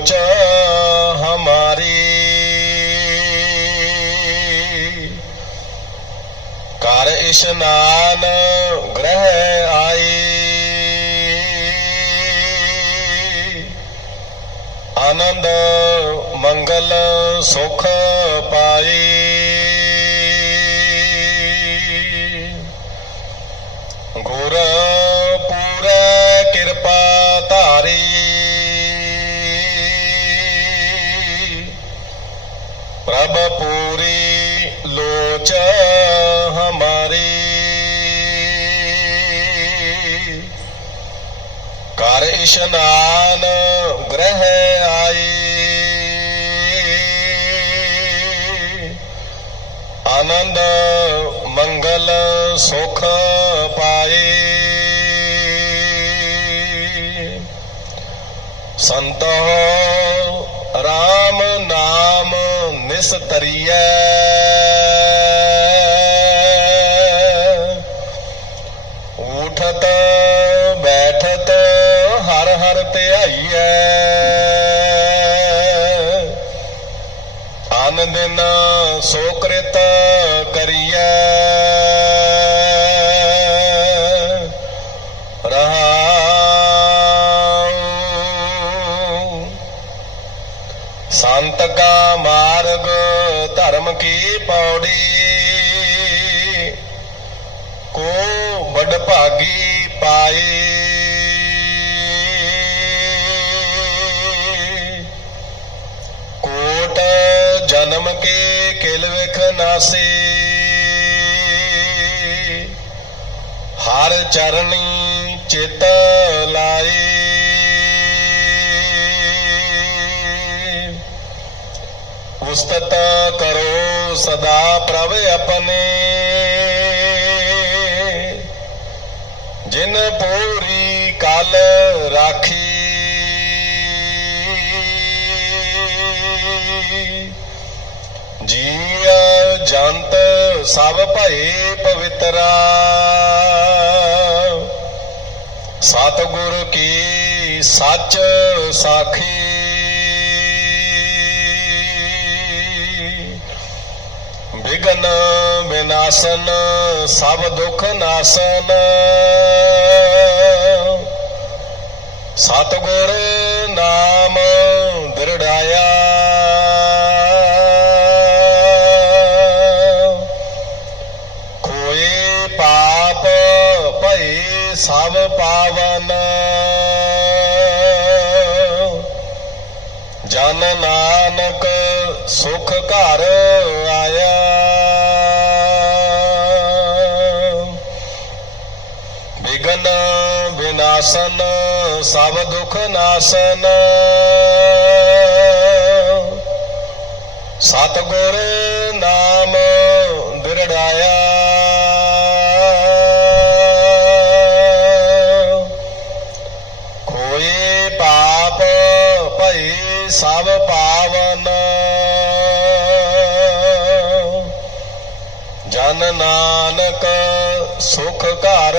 ਲੋਚ ਹਮਾਰੀ ਕਰ ਇਸ਼ਨਾਨ ਗ੍ਰਹਿ ਆਈ ਆਨੰਦ ਮੰਗਲ ਸੁਖ ਪਾਈ ਗੁਰ ਪ੍ਰਭ ਪੂਰੀ ਲੋਚ ਹਮਾਰੀ। ਕਰ ਇਸ਼ਨਾਨ ਗ੍ਰਹਿ ਆਈ। ਆਨੰਦ, ਮੰਗਲ, ਸੁਖ ਪਾਏ ਸੰਤੋ, ਰਾਮ ਨਾਮ ਨਿਸਤਰੀਐ ਉਠਤ ਬੈਠਤ ਹਰ ਹਰ ਧਿਆਈਐ। ਆਨੰਦ ਦਿਨ ਸੋ ਕ੍ਰਿਤ ਕਾ ਮਾਰਗ, ਧਰਮ ਕੀ ਪੌੜੀ? ਕੋ ਬੜ ਭਾਗੀ ਪਾਏ? ਕੋਟ ਜਨਮ ਕੇ ਕਿਲ ਵਿਖ ਨਾਸੇ? ਹਰ ਚਰਣੀ ਚਿਤ ਲਾਏ? ਉਸਤਤ ਕਰੋ ਸਦਾ ਪ੍ਰਭ ਆਪਣੇ। ਜਿਨ ਪੂਰੀ ਕਲ ਰਾਖੀ ਜੀਵ ਜੰਤ ਸਭ ਭਏ ਪਵਿੱਤਰਾ। ਸਤਿਗੁਰ ਕੀ ਸੱਚ ਸਾਖੀ। ਵਿਨਾਸ਼ਨ ਸਭ ਦੁੱਖ ਨਾਸ਼ਨ। ਸਤਿਗੁਰ ਨਾਮ ਦਿਰੜਾਇਆ ਕੋਏ ਪਾਪ ਭਈ ਸਭ ਪਾਵਨ। ਜਨ ਨਾਨਕ ਸੁਖ ਘਰ ਵਿਨਾਸ਼ਨ ਸਭ ਦੁਖ ਨਾਸ਼ਨ। ਸਤਿਗੁਰ ਨਾਮ ਦਿਰੜਾਇਆ ਕੋਈ ਪਾਪ ਭਈ ਸਭ ਪਾਵਨ। ਜਨ ਨਾਨਕ ਸੁਖ ਘਰ